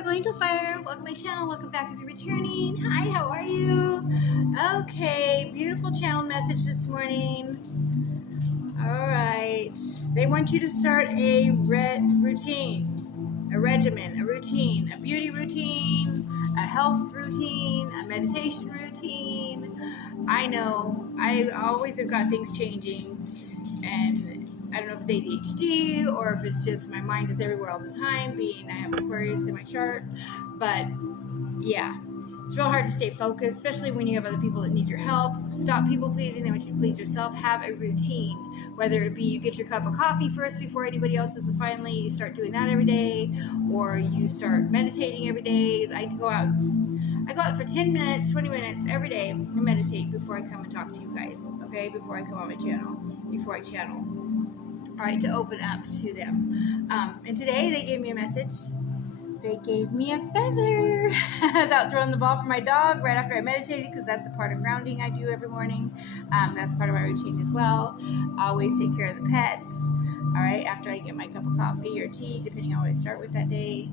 Rebel Angel Fire. Welcome to my channel. Welcome back if you're returning. Hi, how are you? Okay, beautiful channel message this morning. All right. They want you to start a routine, a regimen, a routine, a beauty routine, a health routine, a meditation routine. I know. I always have got things changing, and I don't know if it's ADHD or if it's just my mind is everywhere all the time, being I have Aquarius in my chart. But yeah, it's real hard to stay focused, especially when you have other people that need your help. Stop people pleasing. They want you to please yourself. Have a routine, whether it be you get your cup of coffee first before anybody else does, and finally you start doing that every day, or you start meditating every day. I go out for 10 minutes, 20 minutes every day and meditate before I come and talk to you guys, okay? Before I come on my channel, before I channel. All right, to open up to them. And today they gave me a message. They gave me a feather. I was out throwing the ball for my dog right after I meditated, because that's a part of grounding I do every morning. That's part of my routine as well. I always take care of the pets. All right, after I get my cup of coffee or tea, depending on what I start with that day.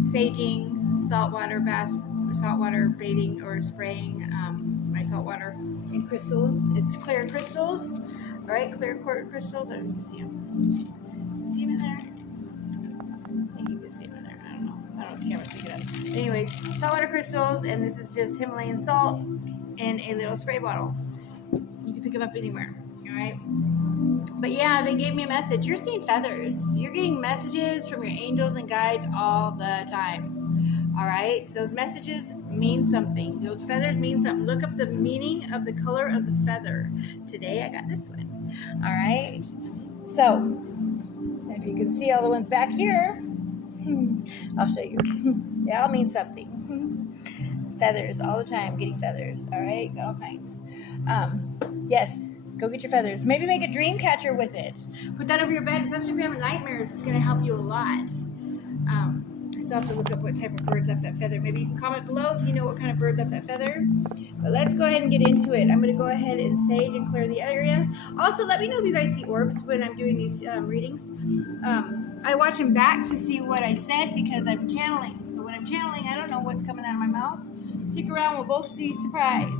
Saging, saltwater bath, saltwater bathing or spraying my saltwater in crystals. It's clear crystals. All right, clear quartz crystals. I don't know if you can see them. See them in there? I think you can see them in there. I don't know if the camera pick it up. Anyways, saltwater crystals, and this is just Himalayan salt in a little spray bottle. You can pick them up anywhere. All right. But yeah, they gave me a message. You're seeing feathers. You're getting messages from your angels and guides all the time. All right. So those messages mean something. Those feathers mean something. Look up the meaning of the color of the feather. Today I got this one. All right. So if you can see all the ones back here, I'll show you. They all mean something. Feathers all the time, getting feathers. All right. Got all kinds. Yes. Go get your feathers. Maybe make a dream catcher with it. Put that over your bed, especially if you're having nightmares. It's going to help you a lot. I still have to look up what type of bird left that feather. Maybe you can comment below if you know what kind of bird left that feather. But let's go ahead and get into it. I'm going to go ahead and sage and clear the area. Also, let me know if you guys see orbs when I'm doing these readings. I watch them back to see what I said, because I'm channeling. So when I'm channeling, I don't know what's coming out of my mouth. Stick around. We'll both see surprise.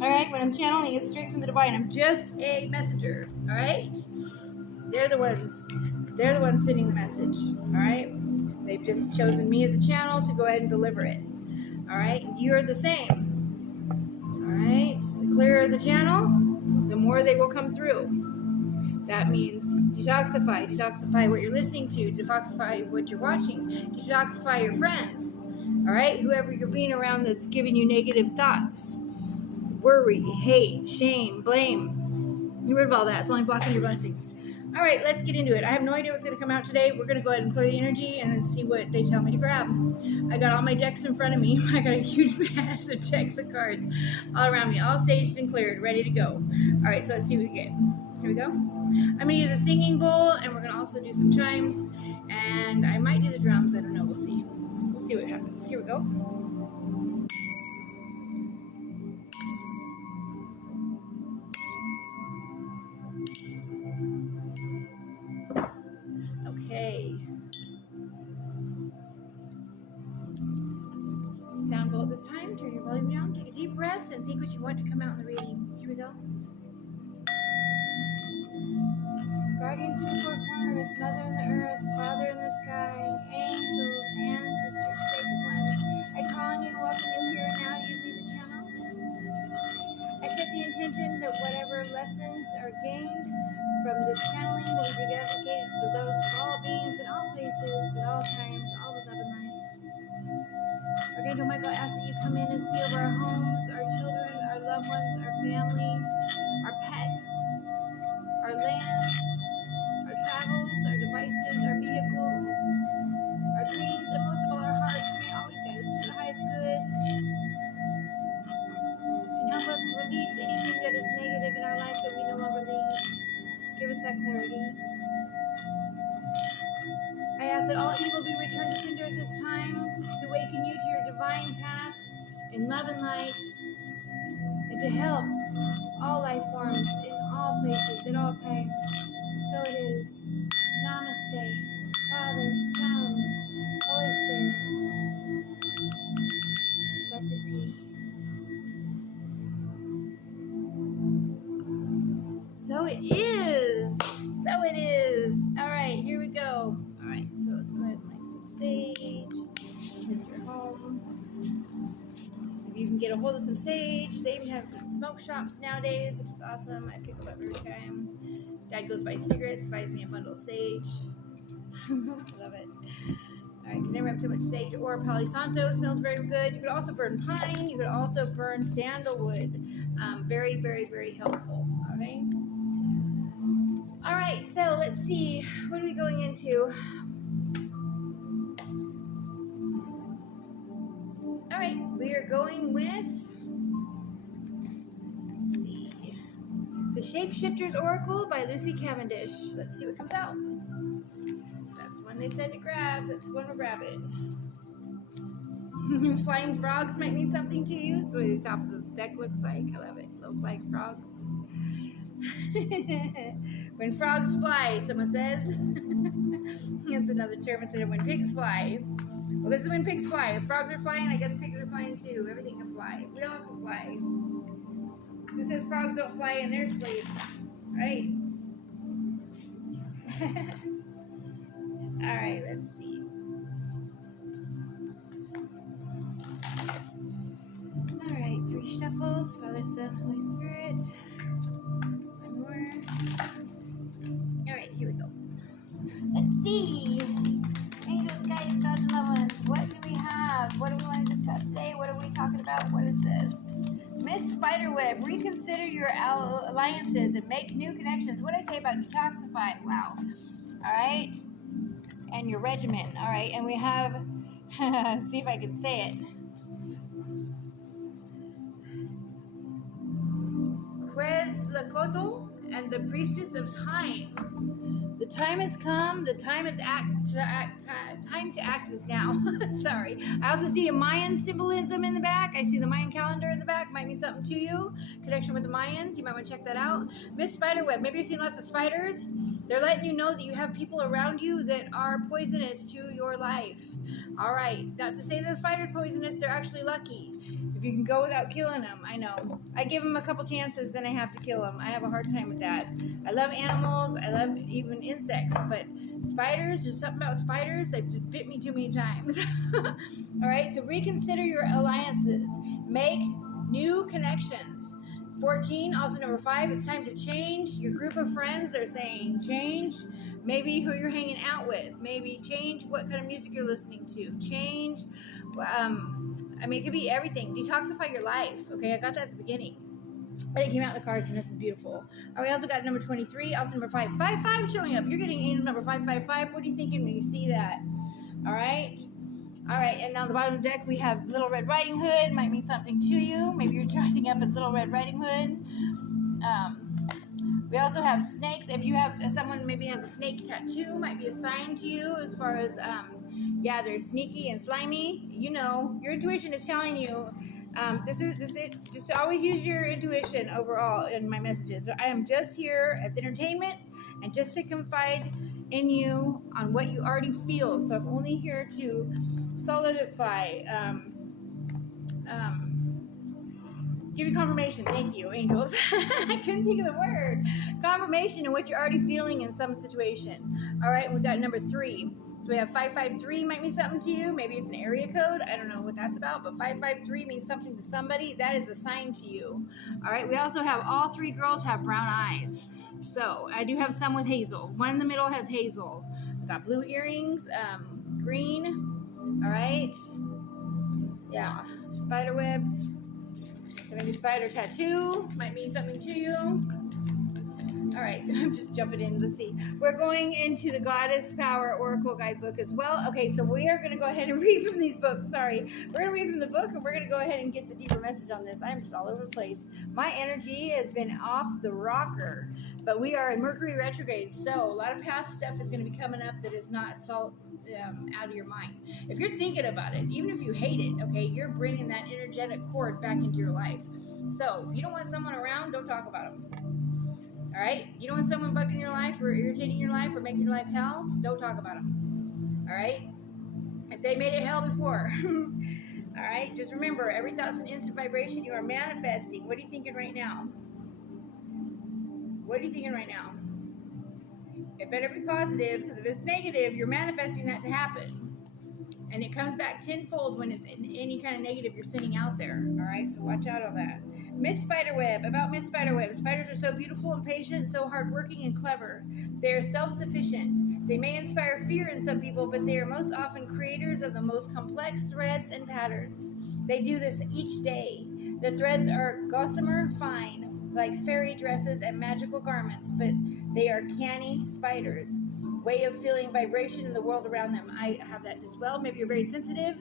All right, when I'm channeling, it's straight from the divine. I'm just a messenger. All right, they're the ones sending the message. All right, they've just chosen me as a channel to go ahead and deliver it. All right, you're the same. All right, the clearer the channel, the more they will come through. That means detoxify what you're listening to, detoxify what you're watching, detoxify your friends. All right, whoever you're being around that's giving you negative thoughts. Worry, hate, shame, blame. Get rid of all that. It's only blocking your blessings. All right, let's get into it. I have no idea what's going to come out today. We're going to go ahead and clear the energy and then see what they tell me to grab. I got all my decks in front of me. I got a huge mass of decks of cards all around me, all saged and cleared, ready to go. All right, so let's see what we get. Here we go. I'm going to use a singing bowl, and we're going to also do some chimes, and I might do the drums. I don't know. We'll see. We'll see what happens. Here we go. Okay. Sound bowl this time. Turn your volume down. Take a deep breath and think what you want to come out in the reading. Here we go. Guardians in the four corners, Mother in the earth, Father in the sky, angels, ancestors, sacred ones, I call on you, welcome you here and now. Use me as a channel. I set the intention that whatever lessons are gained from this channeling will be dedicated to those of all beings in all places, at all times, all with love and light. Archangel Michael, I ask that you come in and see over our homes, our children, our loved ones, our family, our pets, our land, our travels, our devices, our vehicles, our dreams, and most of all our hearts. May always guide us to the highest good. And help us release anything that is negative in our life that we no longer need. Give us that clarity. I ask that all evil be returned to sender at this time, to awaken you to your divine path in love and light, and to help all life forms in all places, at all times. So it is. Namaste. Father, Son, get a hold of some sage. They even have smoke shops nowadays, which is awesome. I pick them up every time. Dad goes buy cigarettes, buys me a bundle of sage. I love it. All right, can never have too much sage or Palo Santo. Smells very good. You could also burn pine. You could also burn sandalwood. Very, very, very helpful. Okay. All right, so let's see. What are we going into? All right, we are going with, let's see, The Shapeshifters Oracle by Lucy Cavendish. Let's see what comes out. So that's one they said to grab. That's one we're grabbing. Flying frogs might mean something to you. That's what the top of the deck looks like. I love it. Little flying frogs. When frogs fly, someone says. That's another term instead of when pigs fly. Well, this is when pigs fly. If frogs are flying, I guess pigs are flying too. Everything can fly. We all can fly. Who says frogs don't fly in their sleep? Right? All right, let's see. All right, 3 shuffles. Father, Son, Holy Spirit. One more. All right, here we go. Let's see. Angels, guides, gods, and loved ones. What do we have? What do we want to discuss today? What are we talking about? What is this? Miss Spiderweb, reconsider your alliances and make new connections. What did I say about detoxify? Wow. All right. And your regimen. All right. And we have, see if I can say it. Quetzalcoatl and the Priestess of Time. The time has come. The time is time to act is now. Sorry. I also see a Mayan symbolism in the back. I see the Mayan calendar in the back. Might mean something to you. Connection with the Mayans. You might want to check that out. Miss Spiderweb. Maybe you're seeing lots of spiders. They're letting you know that you have people around you that are poisonous to your life. All right. Not to say that the spider's poisonous. They're actually lucky. If you can go without killing them, I know. I give them a couple chances, then I have to kill them. I have a hard time with that. I love animals. I love even insects, but spiders, there's something about spiders that bit me too many times. All right, so reconsider your alliances. Make new connections. 14, also number 5, it's time to change. Your group of friends are saying change. Maybe who you're hanging out with. Maybe change what kind of music you're listening to. Change. I mean, it could be everything. Detoxify your life. Okay, I got that at the beginning. But it came out in the cards, and this is beautiful. All right, we also got number 23, also number 555 showing up. You're getting angel number 555. What are you thinking when you see that? All right. All right, and now the bottom of the deck, we have Little Red Riding Hood. Might mean something to you. Maybe you're dressing up as Little Red Riding Hood. We also have snakes. If you have someone maybe has a snake tattoo, might be a sign to you as far as, yeah, they're sneaky and slimy. You know, your intuition is telling you. This is it. Just always use your intuition overall in my messages. I am just here as entertainment and just to confide in you on what you already feel. So I'm only here to solidify, give you confirmation. Thank you, angels. I couldn't think of the word. Confirmation of what you're already feeling in some situation. All right, we got number 3. So we have 553 might mean something to you. Maybe it's an area code. I don't know what that's about, but 553 means something to somebody. That is a sign to you. All right, we also have all 3 girls have brown eyes. So I do have some with hazel. One in the middle has hazel. I got blue earrings, green. All right. Yeah, spider webs. So maybe spider tattoo might mean something to you. All right, I'm just jumping in. Let's see. We're going into the Goddess Power Oracle Guidebook as well. Okay, so we are going to go ahead and read from these books. Sorry. We're going to read from the book, and we're going to go ahead and get the deeper message on this. I'm just all over the place. My energy has been off the rocker, but we are in Mercury retrograde, so a lot of past stuff is going to be coming up that is not out of your mind. If you're thinking about it, even if you hate it, okay, you're bringing that energetic cord back into your life. So if you don't want someone around, don't talk about them. All right? You don't want someone bugging your life or irritating your life or making your life hell, don't talk about them. All right? If they made it hell before. All right? Just remember, every thought's an instant vibration. You are manifesting. What are you thinking right now? What are you thinking right now? It better be positive, because if it's negative, you're manifesting that to happen. And it comes back tenfold when it's in any kind of negative you're sending out there. All right, so watch out on that. Miss Spiderweb. About Miss Spiderweb. Spiders are so beautiful and patient, so hardworking and clever. They are self-sufficient. They may inspire fear in some people, but they are most often creators of the most complex threads and patterns. They do this each day. The threads are gossamer fine, like fairy dresses and magical garments, but they are canny spiders. Way of feeling vibration in the world around them. I have that as well. Maybe you're very sensitive.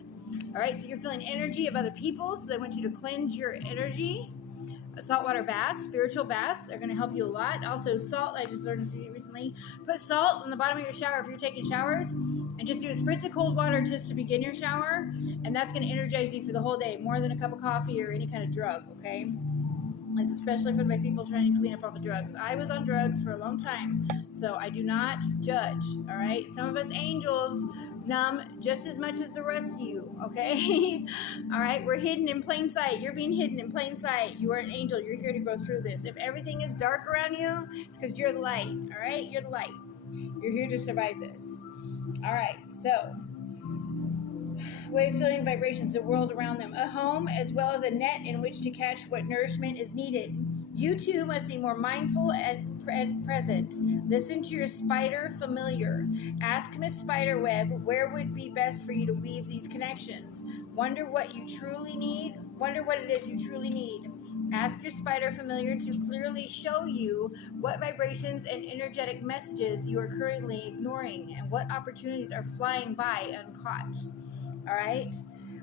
All right, so you're feeling energy of other people, so they want you to cleanse your energy. Saltwater baths, spiritual baths are going to help you a lot. Also, salt, I just learned to see recently. Put salt on the bottom of your shower if you're taking showers, and just do a spritz of cold water just to begin your shower, and that's going to energize you for the whole day, more than a cup of coffee or any kind of drug, okay? This is especially for my people trying to clean up all the drugs. I was on drugs for a long time, so I do not judge, all right? Some of us angels numb just as much as the rest of you, okay? All right, we're hidden in plain sight. You're being hidden in plain sight. You are an angel. You're here to go through this. If everything is dark around you, it's because you're the light, all right? You're the light. You're here to survive this. All right, so way of feeling vibrations, the world around them, a home as well as a net in which to catch what nourishment is needed. You too must be more mindful and present. Listen to your spider familiar. Ask Miss Spiderweb where would be best for you to weave these connections. Wonder what you truly need. Wonder what it is you truly need. Ask your spider familiar to clearly show you what vibrations and energetic messages you are currently ignoring and what opportunities are flying by uncaught. All right?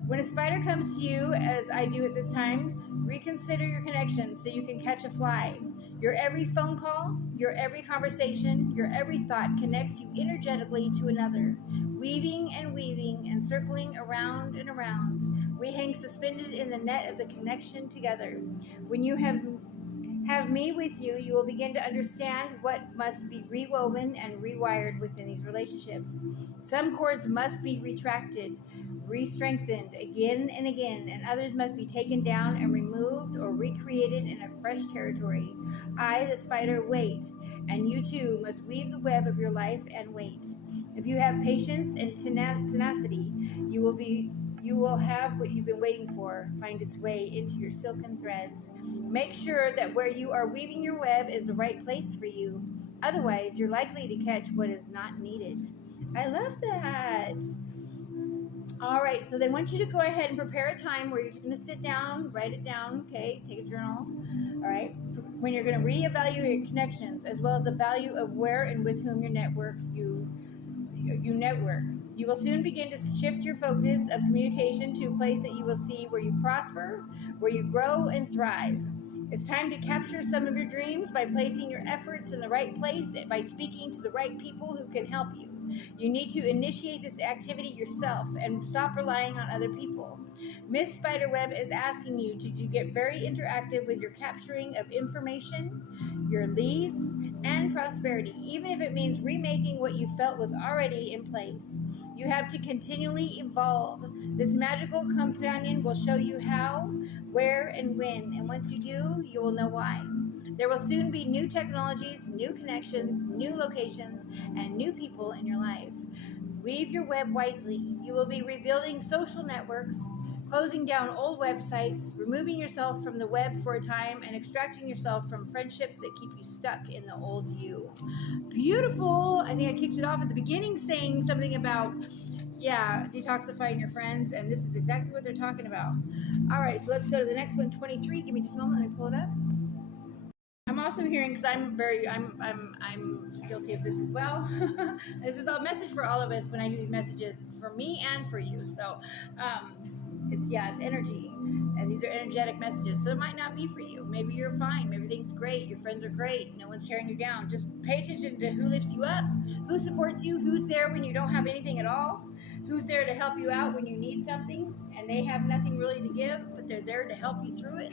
When a spider comes to you, as I do at this time, reconsider your connection so you can catch a fly. Your every phone call, your every conversation, your every thought connects you energetically to another, weaving and circling around and around. We hang suspended in the net of the connection together. When you have me with you, you will begin to understand what must be rewoven and rewired within these relationships. Some cords must be retracted, re-strengthened again and again, and others must be taken down and removed or recreated in a fresh territory. I, the spider, wait, and you too must weave the web of your life and wait. If you have patience and tenacity, you will have what you've been waiting for find its way into your silken threads. Make sure that where you are weaving your web is the right place for you. Otherwise, you're likely to catch what is not needed. I love that. All right, so they want you to go ahead and prepare a time where you're just going to sit down, write it down, okay? Take a journal, all right? When you're going to reevaluate your connections, as well as the value of where and with whom you network. You will soon begin to shift your focus of communication to a place that you will see where you prosper, where you grow and thrive. It's time to capture some of your dreams by placing your efforts in the right place and by speaking to the right people who can help you. You need to initiate this activity yourself and stop relying on other people. Miss Spiderweb is asking you to get very interactive with your capturing of information, your leads, and prosperity, even if it means remaking what you felt was already in place. You have to continually evolve. This magical companion will show you how, where, and when, and once you do, you will know why. There will soon be new technologies, new connections, new locations, and new people in your life. Weave your web wisely. You will be rebuilding social networks, closing down old websites, removing yourself from the web for a time, and extracting yourself from friendships that keep you stuck in the old you. Beautiful. I think I kicked it off at the beginning saying something about, detoxifying your friends, and this is exactly what they're talking about. All right, so let's go to the next one, 23. Give me just a moment. Let me pull it up. I'm also hearing, because I'm guilty of this as well. This is a message for all of us when I do these messages. It's for me and for you. So, it's energy, and these are energetic messages, so it might not be for you. Maybe you're fine, everything's great, your friends are great, no one's tearing you down. Just pay attention to who lifts you up, who supports you, who's there when you don't have anything at all, who's there to help you out when you need something and they have nothing really to give, but they're there to help you through it.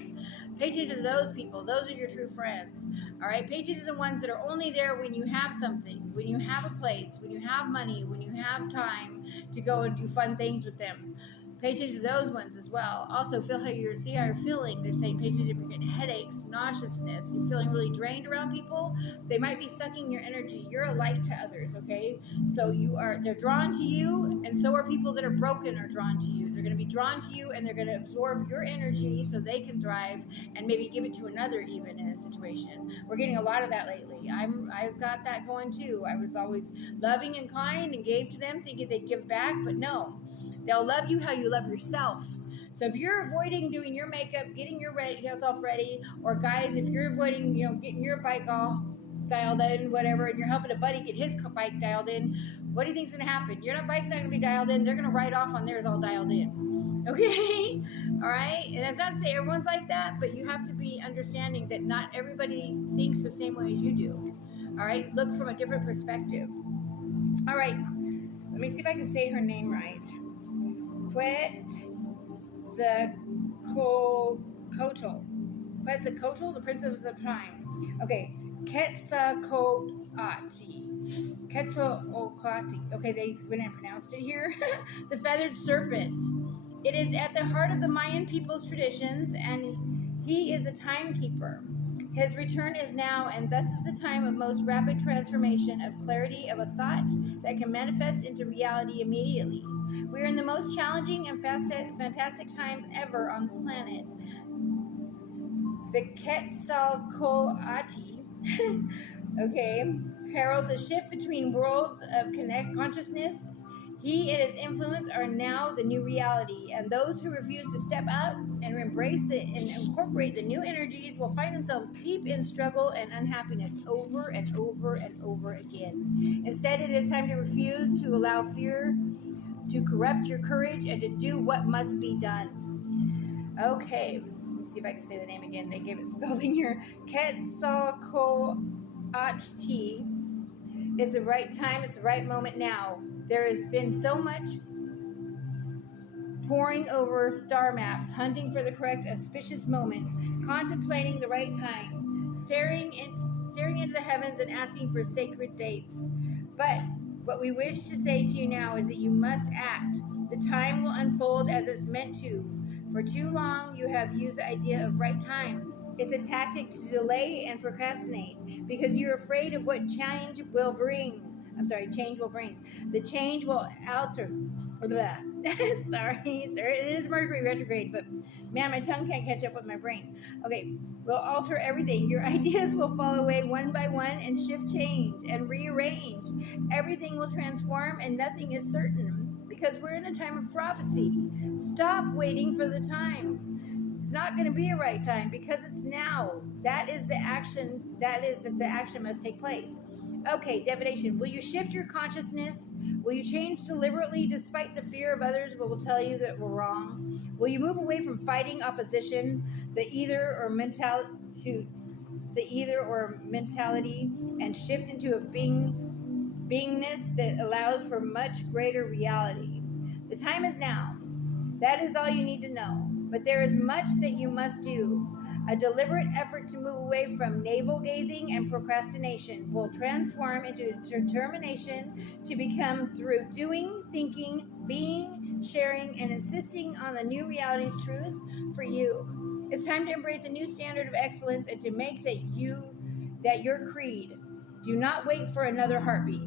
Pay attention to those people. Those are your true friends. All right, pay attention to the ones that are only there when you have something, when you have a place, when you have money, when you have time to go and do fun things with them. Pay attention to those ones as well. Also, feel how you're feeling. They're saying pay attention if you're getting headaches, nauseousness, you're feeling really drained around people. They might be sucking your energy. You're a light to others, okay? So they're drawn to you, and so are people that are broken are drawn to you. They're going to be drawn to you, and they're going to absorb your energy so they can thrive and maybe give it to another even in a situation. We're getting a lot of that lately. I've got that going too. I was always loving and kind and gave to them thinking they'd give back, but no. They'll love you how you love yourself. So if you're avoiding doing your makeup, getting yourself ready, or guys, if you're avoiding, getting your bike all dialed in, whatever, and you're helping a buddy get his bike dialed in, what do you think's going to happen? Your bike's not going to be dialed in. They're going to ride off on theirs all dialed in. Okay? All right? And that's not to say everyone's like that, but you have to be understanding that not everybody thinks the same way as you do. All right? Look from a different perspective. All right. Let me see if I can say her name right. Quetzalcoatl, the Princess of Time. Okay, Quetzalcoatl. Okay, they went and pronounced it here. The feathered serpent. It is at the heart of the Mayan people's traditions, and he is a timekeeper. His return is now, and thus is the time of most rapid transformation of clarity of a thought that can manifest into reality immediately. We are in the most challenging and fantastic times ever on this planet. The Quetzalcoatl, okay, heralds a shift between worlds of consciousness. He and his influence are now the new reality, and those who refuse to step up and embrace and incorporate the new energies will find themselves deep in struggle and unhappiness over and over and over again. Instead, it is time to refuse to allow fear to corrupt your courage and to do what must be done. Okay, let me see if I can say the name again. They gave it spelling here. Quetzalcoatl is the right time. It's the right moment now. There has been so much poring over star maps, hunting for the correct auspicious moment, contemplating the right time, staring into the heavens and asking for sacred dates. But what we wish to say to you now is that you must act. The time will unfold as it's meant to. For too long, you have used the idea of right time. It's a tactic to delay and procrastinate because you're afraid of what change will bring. The change will alter. Sorry, it is Mercury retrograde, but man, my tongue can't catch up with my brain. Okay, will alter everything. Your ideas will fall away one by one and shift, change, and rearrange. Everything will transform and nothing is certain because we're in a time of prophecy. Stop waiting for the time. It's not going to be a right time because it's now. That is the action. The action must take place. Okay, divination. Will you shift your consciousness? Will you change deliberately despite the fear of others who will tell you that we're wrong? Will you move away from fighting opposition, the either or mentality, and shift into a beingness that allows for much greater reality? The time is now. That is all you need to know. But there is much that you must do. A deliberate effort to move away from navel gazing and procrastination will transform into determination to become through doing, thinking, being, sharing, and insisting on the new reality's truth for you. It's time to embrace a new standard of excellence and to make that your creed. Do not wait for another heartbeat.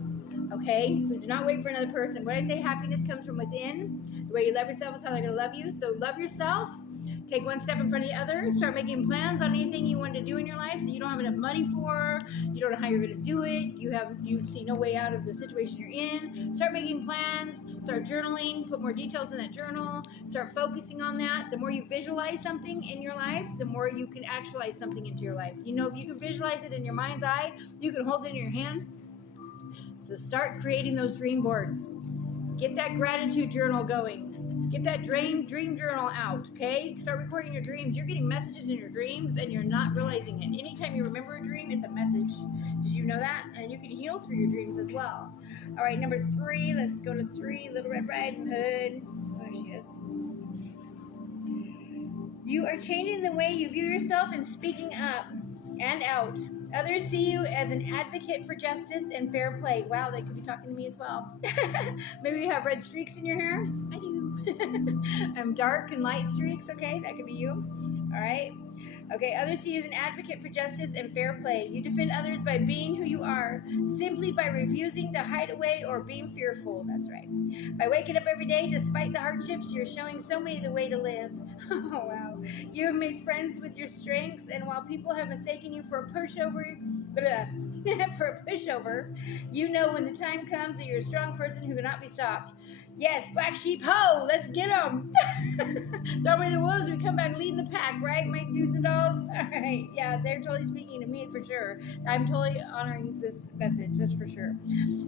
Okay, so do not wait for another person. When I say happiness comes from within, the way you love yourself is how they're going to love you. So love yourself. Take one step in front of the other. Start making plans on anything you want to do in your life that you don't have enough money for. You don't know how you're going to do it. You see no way out of the situation you're in. Start making plans. Start journaling. Put more details in that journal. Start focusing on that. The more you visualize something in your life, the more you can actualize something into your life. You know, if you can visualize it in your mind's eye, you can hold it in your hand. So start creating those dream boards. Get that gratitude journal going. Get that dream journal out, okay? Start recording your dreams. You're getting messages in your dreams and you're not realizing it. Anytime you remember a dream, it's a message. Did you know that? And you can heal through your dreams as well. All right, number 3. Let's go to 3. Little Red Riding Hood. There she is. You are changing the way you view yourself and speaking up and out. Others see you as an advocate for justice and fair play. Wow, they could be talking to me as well. Maybe you have red streaks in your hair. I do. Dark and light streaks. Okay, that could be you. All right. Okay, others see you as an advocate for justice and fair play. You defend others by being who you are, simply by refusing to hide away or being fearful. That's right. By waking up every day despite the hardships, you're showing so many the way to live. Oh, wow. You have made friends with your strengths, and while people have mistaken you for a pushover, you know when the time comes that you're a strong person who cannot be stopped. Yes, black sheep, ho! Let's get them! Throw me the wolves, we come back leading the pack, right, my dudes and dolls? All right, yeah, they're totally speaking to me for sure. I'm totally honoring this message, that's for sure.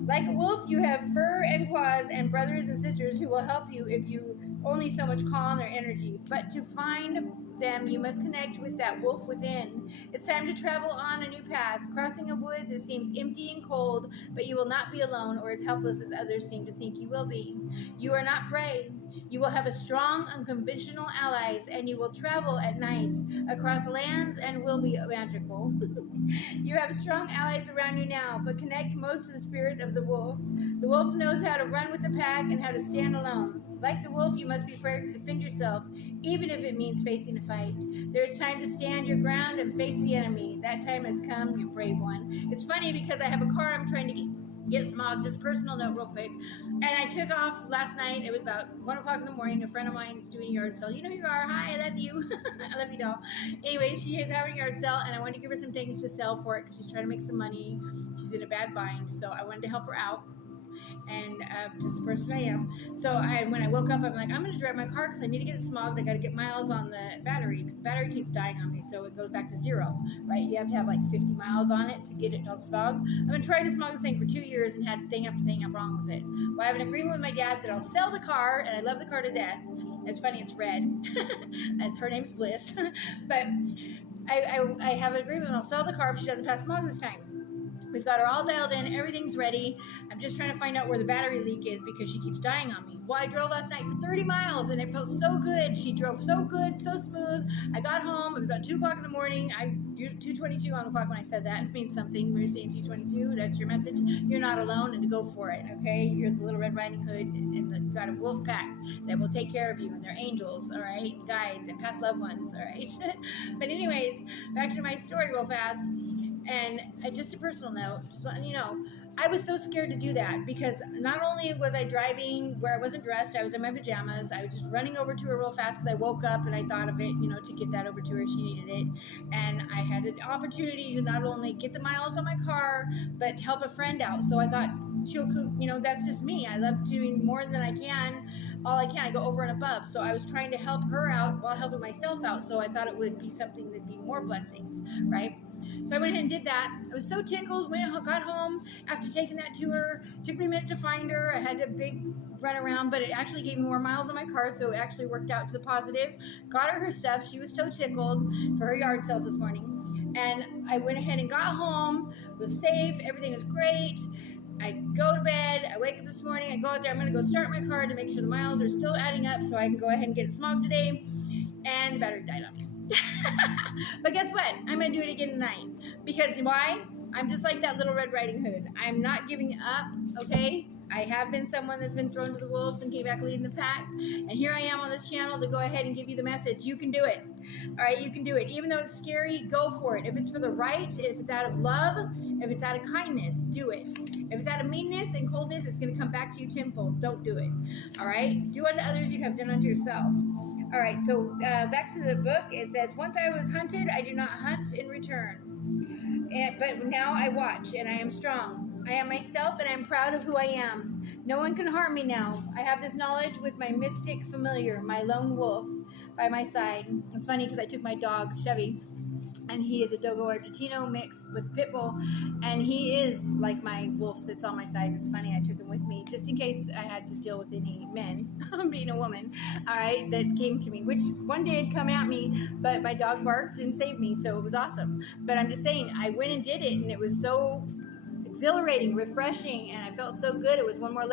Like a wolf, you have fur and claws and brothers and sisters who will help you if you only so much call on their energy. But to find them, you must connect with that wolf within. It's time to travel on a new path, crossing a wood that seems empty and cold, but you will not be alone or as helpless as others seem to think you will be. You are not prey. You will have a strong, unconventional allies, and you will travel at night across lands and will be magical. You have strong allies around you now, but connect most to the spirit of the wolf. The wolf knows how to run with the pack and how to stand alone. Like the wolf, you must be prepared to defend yourself, even if it means facing a fight. There's time to stand your ground and face the enemy. That time has come, you brave one. It's funny because I have a car I'm trying to get smogged. Just personal note real quick. And I took off last night. It was about 1 o'clock in the morning. A friend of mine is doing a yard sale. You know who you are. Hi, I love you. I love you, doll. Anyway, she is having a yard sale, and I wanted to give her some things to sell for it because she's trying to make some money. She's in a bad bind, so I wanted to help her out. And just the person I am. So when I woke up, I'm like, I'm going to drive my car because I need to get it smogged. I got to get miles on the battery because the battery keeps dying on me, so it goes back to zero, right? You have to have like 50 miles on it to get it to smog. I've been trying to smog this thing for 2 years and had thing after thing wrong with it. Well, I have an agreement with my dad that I'll sell the car, and I love the car to death. It's funny, it's red. Her name's Bliss. But I have an agreement. I'll sell the car if she doesn't pass smog this time. We've got her all dialed in. Everything's ready. I'm just trying to find out where the battery leak is because she keeps dying on me. Well, I drove last night for 30 miles, and it felt so good. She drove so good, so smooth. I got home. It was about 2 o'clock in the morning. I used 2:22 on the clock when I said that. It means something. When you're saying 2:22, that's your message. You're not alone, and to go for it, okay? You're the Little Red Riding Hood, and you've got a wolf pack that will take care of you, and they're angels, all right? Guides and past loved ones, all right? But anyways, back to my story real fast. And just a personal note, just letting you know, I was so scared to do that because not only was I driving where I wasn't dressed, I was in my pajamas. I was just running over to her real fast because I woke up and I thought of it, to get that over to her. She needed it. And I had an opportunity to not only get the miles on my car, but help a friend out. So I thought, she'll, that's just me. I love doing more than I can. All I can, I go over and above. So I was trying to help her out while helping myself out. So I thought it would be something that'd be more blessings, right? So I went ahead and did that. I was so tickled. Got home after taking that to her. Took me a minute to find her. I had a big run around, but it actually gave me more miles on my car, so it actually worked out to the positive. Got her stuff. She was so tickled for her yard sale this morning. And I went ahead and got home, was safe. Everything was great. I go to bed. I wake up this morning. I go out there. I'm going to go start my car to make sure the miles are still adding up so I can go ahead and get it smogged today. And the battery died on me. But guess what? I'm going to do it again tonight. Because why? I'm just like that Little Red Riding Hood. I'm not giving up, okay? I have been someone that's been thrown to the wolves and came back leading the pack. And here I am on this channel to go ahead and give you the message. You can do it. All right, you can do it. Even though it's scary, go for it. If it's for the right, if it's out of love, if it's out of kindness, do it. If it's out of meanness and coldness, it's going to come back to you tenfold. Don't do it. All right? Do unto others you have done unto yourself. All right, so back to the book. It says, once I was hunted, I do not hunt in return. But now I watch, and I am strong. I am myself, and I am proud of who I am. No one can harm me now. I have this knowledge with my mystic familiar, my lone wolf, by my side. It's funny because I took my dog, Chevy, and he is a Dogo Argentino mixed with Pitbull, and he is like my wolf that's on my side. It's funny, I took him with me just in case I had to deal with any men, being a woman, all right, that came to me, which one day had come at me, but my dog barked and saved me, so it was awesome. But I'm just saying, I went and did it, and it was so exhilarating, refreshing, and I felt so good. It was one more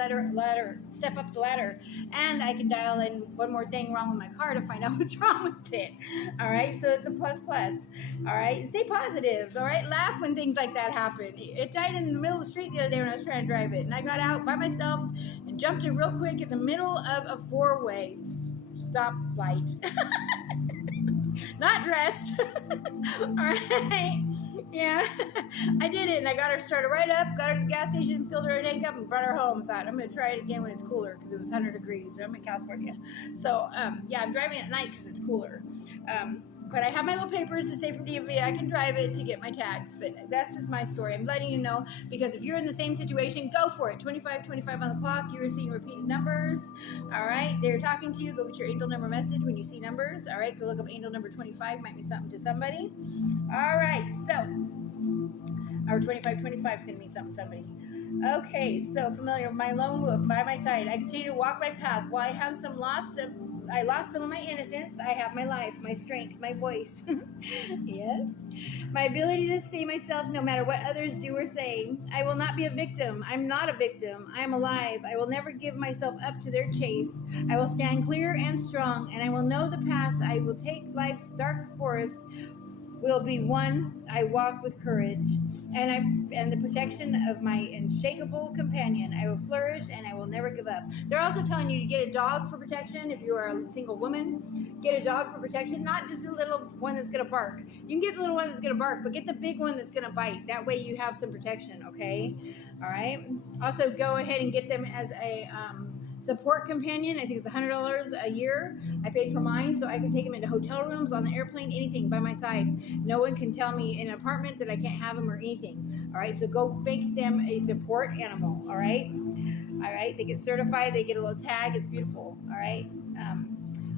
step up the ladder, and I can dial in one more thing wrong with my car to find out what's wrong with it. All right, so it's a plus. All right, stay positive. All right, laugh when things like that happen. It died in the middle of the street the other day when I was trying to drive it, and I got out by myself and jumped it real quick in the middle of a four-way. stoplight. Not dressed. All right. Yeah, I did it, and I got her started right up, got her to the gas station, filled her tank up, and brought her home. Thought, I'm going to try it again when it's cooler, because it was 100 degrees. So I'm in California. So, yeah, I'm driving at night because it's cooler. But I have my little papers to say from DMV I can drive it to get my tags. But that's just my story. I'm letting you know, because if you're in the same situation, go for it. 25, 25 on the clock. You're seeing repeated numbers. All right. They're talking to you. Go with your angel number message when you see numbers. All right. Go look up angel number 25. Might be something to somebody. All right. So, or 2525 is going to mean something to somebody. Okay. So, familiar with my lone wolf by my side. I continue to walk my path. While I have some I lost some of my innocence. I have my life, my strength, my voice. Yeah. My ability to stay myself no matter what others do or say. I will not be a victim. I'm not a victim. I am alive. I will never give myself up to their chase. I will stand clear and strong, and I will know the path I will take. Life's dark forest will be one I walk with courage, and the protection of my unshakable companion. I will flourish, and I will never give up. They're also telling you to get a dog for protection. If you are a single woman, get a dog for protection, not just a little one that's going to bark. You can get the little one that's going to bark, but get the big one that's going to bite. That way you have some protection, okay? All right? Also, go ahead and get them as a support companion. I think it's $100 a year. I paid for mine so I can take them into hotel rooms, on the airplane, anything by my side. No one can tell me in an apartment that I can't have them or anything. All right, so go make them a support animal. All right, they get certified, they get a little tag. It's beautiful. All right.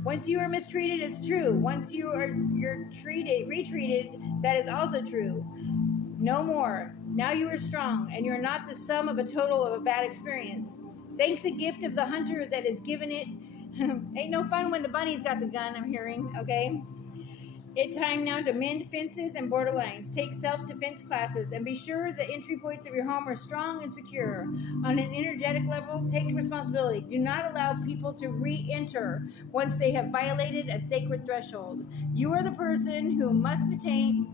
Once you are mistreated, it's true. Once you're retreated, that is also true. No more. Now you are strong, and you're not the sum of a total of a bad experience. Thank the gift of the hunter that is given it. Ain't no fun when the bunny's got the gun, I'm hearing, okay? It's time now to mend fences and borderlines. Take self-defense classes and be sure the entry points of your home are strong and secure. On an energetic level, take responsibility. Do not allow people to re-enter once they have violated a sacred threshold. You are the person who must maintain,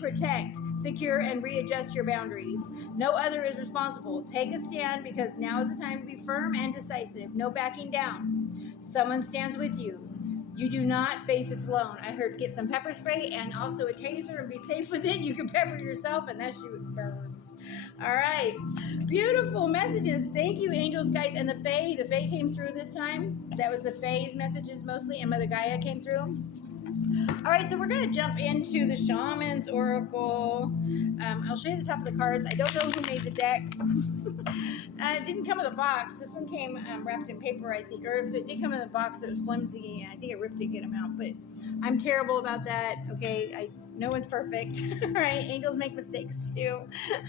protect, secure, and readjust your boundaries. No other is responsible. Take a stand, because now is the time to be firm and decisive. No backing down. Someone stands with you. You do not face this alone. I heard get some pepper spray and also a taser and be safe with it. You can pepper yourself and that shit burns. All right. Beautiful messages. Thank you, angels, guides, and the Fae. The Fae came through this time. That was the Fae's messages mostly, and Mother Gaia came through. All right, so we're going to jump into the Shaman's Oracle. I'll show you the top of the cards. I don't know who made the deck. It didn't come in a box. This one came wrapped in paper, I think. Or if it did come in a box, it was flimsy, and I think it ripped to get them out. But I'm terrible about that, okay? No one's perfect. All right, angels make mistakes, too.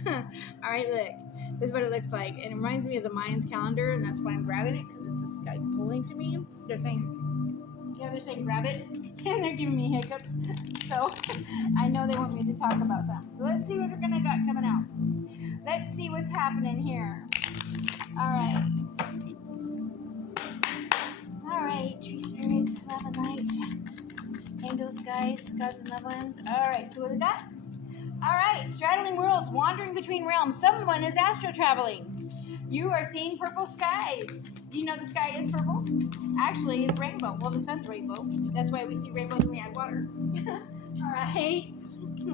All right, look. This is what it looks like. And it reminds me of the Mayans calendar, and that's why I'm grabbing it, because it's this guy pulling to me. They're saying grab it, and they're giving me hiccups. So I know they want me to talk about something. So let's see what we're gonna got coming out. Let's see what's happening here. All right, tree spirits, love and light, angels, guides, gods and loved ones. All right, so what we got? All right, straddling worlds, wandering between realms. Someone is astral traveling. You are seeing purple skies. Do you know the sky is purple? Actually, it's rainbow. Well, the sun's rainbow. That's why we see rainbows when we add water. All right.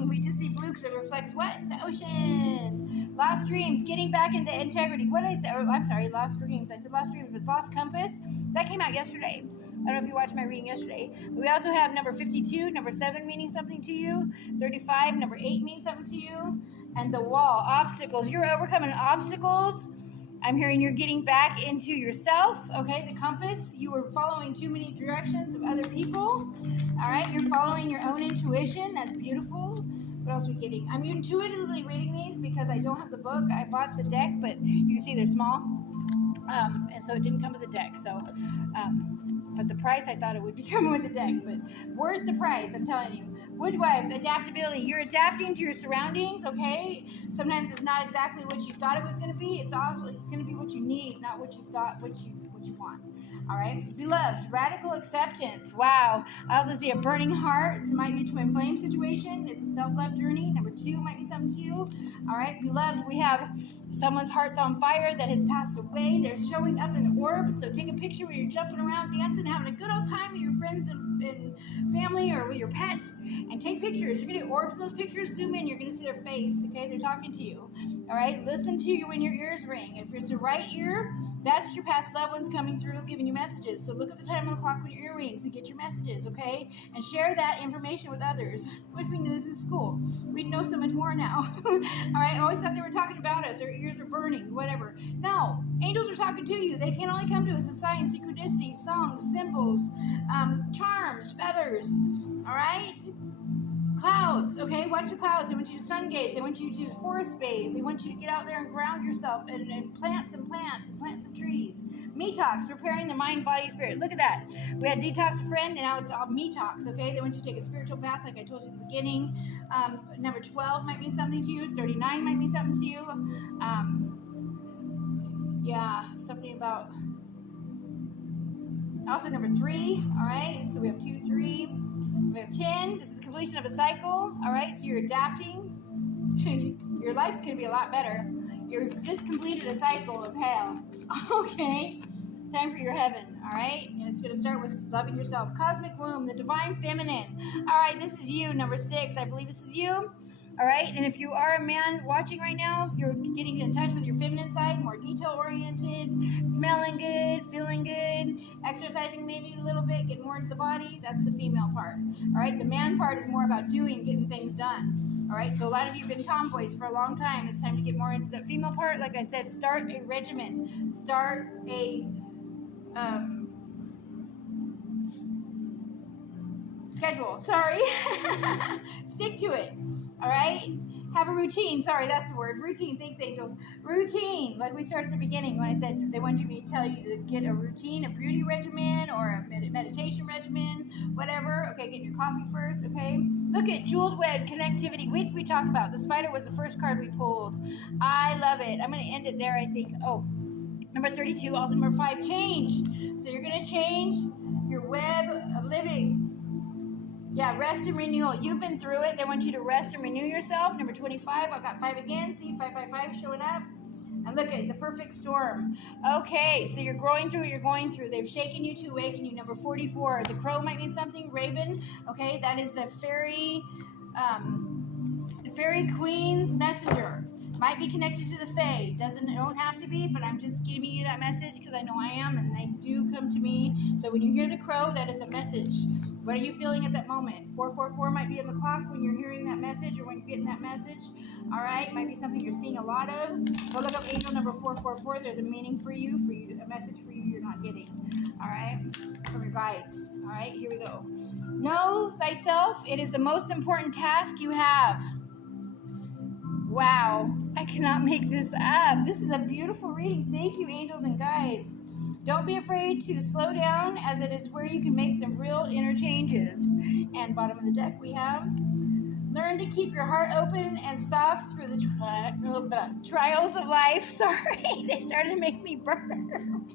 We just see blue because it reflects what? The ocean. Lost dreams, getting back into integrity. What did I say? I'm sorry, lost dreams. I said lost dreams, but it's lost compass. That came out yesterday. I don't know if you watched my reading yesterday. But we also have number 52, number 7 meaning something to you, 35, number 8 means something to you, and the wall, obstacles. You're overcoming obstacles. I'm hearing you're getting back into yourself, okay? The compass, you were following too many directions of other people, all right? You're following your own intuition. That's beautiful. What else are we getting? I'm intuitively reading these because I don't have the book. I bought the deck, but you can see they're small, and so it didn't come with the deck. So, but the price, I thought it would be coming with the deck, but worth the price, I'm telling you. Woodwives, adaptability. You're adapting to your surroundings, okay? Sometimes it's not exactly what you thought it was going to be. It's going to be what you need, not what you thought, what you want. All right? Beloved, radical acceptance. Wow. I also see a burning heart. This might be a twin flame situation. It's a self-love love journey. Number 2 might be something to you. All right, beloved, we have someone's heart's on fire that has passed away. They're showing up in orbs. So take a picture when you're jumping around, dancing, having a good old time with your friends and family or with your pets, and take pictures. You're going to get orbs in those pictures. Zoom in. You're going to see their face. Okay, they're talking to you. All right, listen to you when your ears ring. If it's the right ear, that's your past loved ones coming through, giving you messages. So look at the time on the clock when your ear rings and get your messages, okay? And share that information with others. Which we knew this in school. We know so much more now. All right, I always thought they were talking about us. Our ears are burning, whatever. No, angels are talking to you. They can only come to us as signs, synchronicities, songs, symbols, charms, feathers. All right? Clouds, okay? Watch the clouds. They want you to sun gaze. They want you to forest bathe. They want you to get out there and ground yourself and plant some plants and plant some trees. Detox, repairing the mind, body, spirit. Look at that. We had detox a friend, and now it's all detox, okay? They want you to take a spiritual bath, like I told you at the beginning. Number 12 might mean something to you. 39 might mean something to you. Something about... Also number 3, all right? So we have 2, 3... We have 10. This is the completion of a cycle. All right, so you're adapting. Your life's going to be a lot better. You've just completed a cycle of hell. Okay, time for your heaven. All right, and it's going to start with loving yourself. Cosmic womb, the divine feminine. All right, this is you, number 6. I believe this is you. All right, and if you are a man watching right now, you're getting in touch with your feminine side, more detail-oriented, smelling good, feeling good, exercising maybe a little bit, getting more into the body. That's the female part. All right, the man part is more about doing, getting things done. All right, so a lot of you have been tomboys for a long time. It's time to get more into the female part. Like I said, start a regimen. Start a schedule. Sorry. Stick to it. All right? Have a routine. Sorry, that's the word. Routine. Thanks, angels. Routine. Like we started at the beginning when I said they wanted me to tell you to get a routine, a beauty regimen, or a meditation regimen, whatever. Okay, get your coffee first, okay? Look at Jeweled Wed Connectivity, which we talked about. The spider was the first card we pulled. I love it. I'm going to end it there, I think. Oh, number 32. Also, number 5, change. So you're going to change your web of living. Yeah, rest and renewal. You've been through it. They want you to rest and renew yourself. Number 25. I got 5 again. See, 555 showing up. And look at the perfect storm. Okay, so you're growing through what you're going through. They've shaken you to awaken you. Number 44. The crow might mean something. Raven. Okay, that is the fairy queen's messenger. Might be connected to the Fae. Don't have to be, but I'm just giving you that message because I know I am, and they do come to me. So when you hear the crow, that is a message. What are you feeling at that moment? 444 might be in the clock when you're hearing that message or when you're getting that message. All right, might be something you're seeing a lot of. Go look up angel number 444. There's a meaning for you, a message for you you're not getting. All right, from your guides. All right, here we go. Know thyself. It is the most important task you have. Wow, I cannot make this up. This is a beautiful reading. Thank you, angels and guides. Don't be afraid to slow down, as it is where you can make the real inner changes. And bottom of the deck we have, learn to keep your heart open and soft through the trials of life. Sorry, they started to make me burn.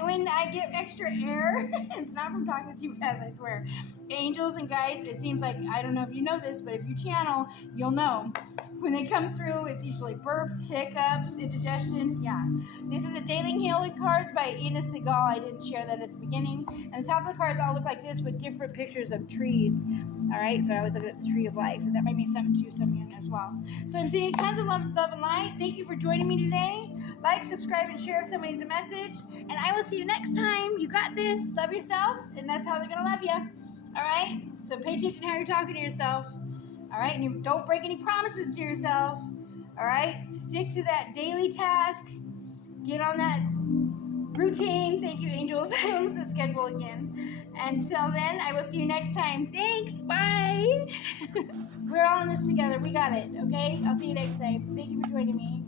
When I get extra air, it's not from talking too fast, I swear. Angels and guides, it seems like, I don't know if you know this, but if you channel, you'll know. When they come through, it's usually burps, hiccups, indigestion. Yeah. This is the Daily Healing Cards by Ina Segal. I didn't share that at the beginning. And the top of the cards all look like this with different pictures of trees. All right, so I always look at the tree of life. And that might mean something to you, some as well. So I'm sending tons of love and light. Thank you for joining me today. Like, subscribe, and share if somebody needs a message. And I will see you next time. You got this. Love yourself, and that's how they're going to love you. All right? So pay attention to how you're talking to yourself. All right? And you don't break any promises to yourself. All right? Stick to that daily task. Get on that routine. Thank you, angels. I almost said schedule again. Until then, I will see you next time. Thanks. Bye. We're all in this together. We got it. Okay? I'll see you next time. Thank you for joining me.